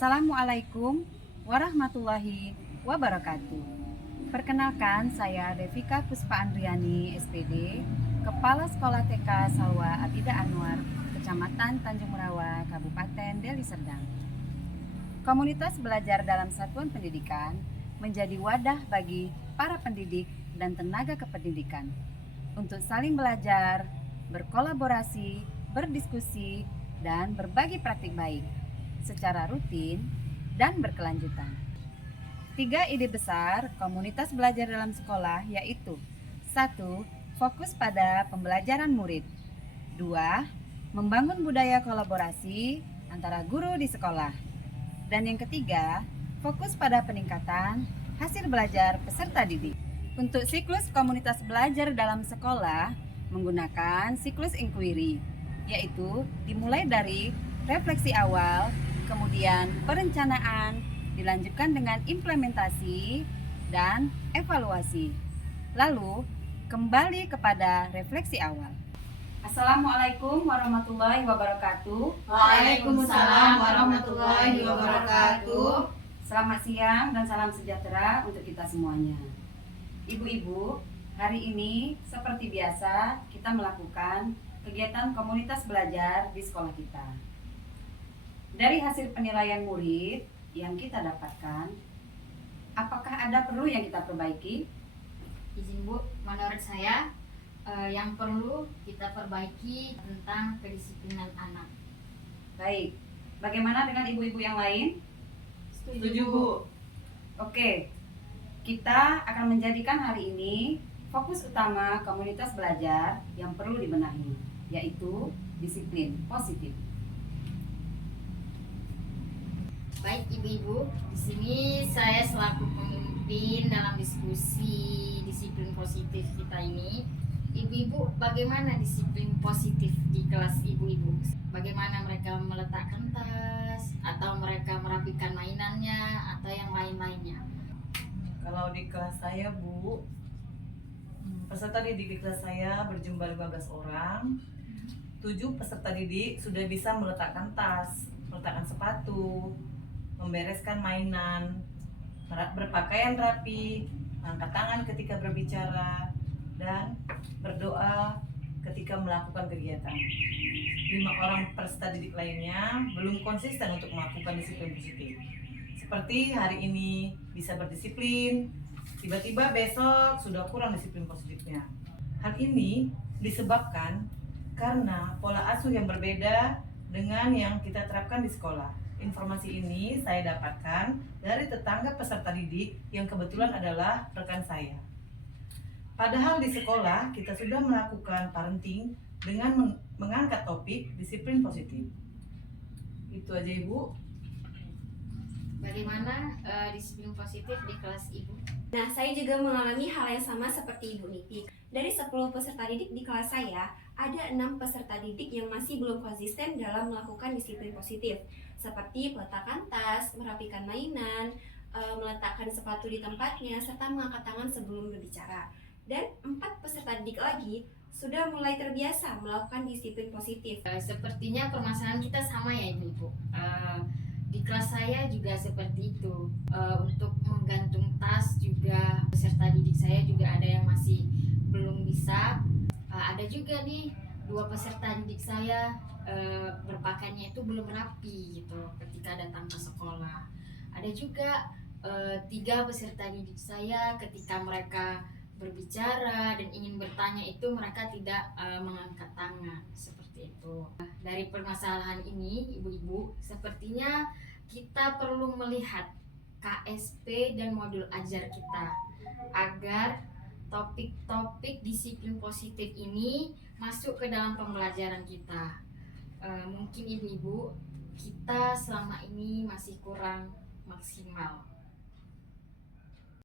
Assalamualaikum warahmatullahi wabarakatuh. Perkenalkan, saya Devika Puspa Andriani, SPD, Kepala Sekolah TK Salwa Abida Anwar, Kecamatan Tanjung Merawa, Kabupaten Deli Serdang. Komunitas belajar dalam satuan pendidikan menjadi wadah bagi para pendidik dan tenaga kependidikan untuk saling belajar, berkolaborasi, berdiskusi, dan berbagi praktik baik secara rutin dan berkelanjutan. 3 ide besar komunitas belajar dalam sekolah yaitu: 1. Fokus pada pembelajaran murid. 2. Membangun budaya kolaborasi antara guru di sekolah. Dan yang ketiga, fokus pada peningkatan hasil belajar peserta didik. Untuk siklus komunitas belajar dalam sekolah menggunakan siklus inquiry, yaitu dimulai dari refleksi awal, kemudian perencanaan, dilanjutkan dengan implementasi dan evaluasi. Lalu kembali kepada refleksi awal. Assalamualaikum warahmatullahi wabarakatuh. Waalaikumsalam warahmatullahi wabarakatuh. Selamat siang dan salam sejahtera untuk kita semuanya. Ibu-ibu, hari ini seperti biasa kita melakukan kegiatan komunitas belajar di sekolah kita. Dari hasil penilaian murid yang kita dapatkan, apakah ada perlu yang kita perbaiki? Izin Bu, menurut saya yang perlu kita perbaiki tentang kedisiplinan anak. Baik, bagaimana dengan ibu-ibu yang lain? Setuju Bu. Oke, kita akan menjadikan hari ini fokus utama komunitas belajar yang perlu dibenahi, yaitu disiplin positif. Baik Ibu-ibu, di sini saya selaku pemimpin dalam diskusi disiplin positif kita ini. Ibu-ibu, bagaimana disiplin positif di kelas ibu-ibu? Bagaimana mereka meletakkan tas, atau mereka merapikan mainannya, atau yang lain-lainnya? Kalau di kelas saya Bu, peserta didik di kelas saya berjumlah 15 orang. 7 peserta didik sudah bisa meletakkan tas, meletakkan sepatu, membereskan mainan, berpakaian rapi, angkat tangan ketika berbicara, dan berdoa ketika melakukan kegiatan. 5 orang peserta didik lainnya belum konsisten untuk melakukan disiplin positif. Seperti hari ini bisa berdisiplin, tiba-tiba besok sudah kurang disiplin positifnya. Hal ini disebabkan karena pola asuh yang berbeda dengan yang kita terapkan di sekolah. Informasi ini saya dapatkan dari tetangga peserta didik yang kebetulan adalah rekan saya. Padahal di sekolah kita sudah melakukan parenting dengan mengangkat topik disiplin positif. Itu aja Ibu. Bagaimana disiplin positif di kelas Ibu? Nah, saya juga mengalami hal yang sama seperti Ibu Niti. Dari 10 peserta didik di kelas saya, ada 6 peserta didik yang masih belum konsisten dalam melakukan disiplin positif, seperti peletakan tas, merapikan mainan, meletakkan sepatu di tempatnya, serta mengangkat tangan sebelum berbicara. Dan 4 peserta didik lagi sudah mulai terbiasa melakukan disiplin positif. Sepertinya permasalahan kita sama ya Ibu. Di kelas saya juga seperti itu. Untuk menggantung tas juga peserta didik saya juga ada yang masih belum bisa. Ada juga nih 2 peserta didik saya berpakaiannya itu belum rapi gitu ketika datang ke sekolah. Ada juga 3 peserta didik saya ketika mereka berbicara dan ingin bertanya itu mereka tidak mengangkat tangan seperti itu. Dari permasalahan ini ibu-ibu, sepertinya kita perlu melihat KSP dan modul ajar kita agar topik-topik disiplin positif ini masuk ke dalam pembelajaran kita. Mungkin ibu-ibu kita selama ini masih kurang maksimal.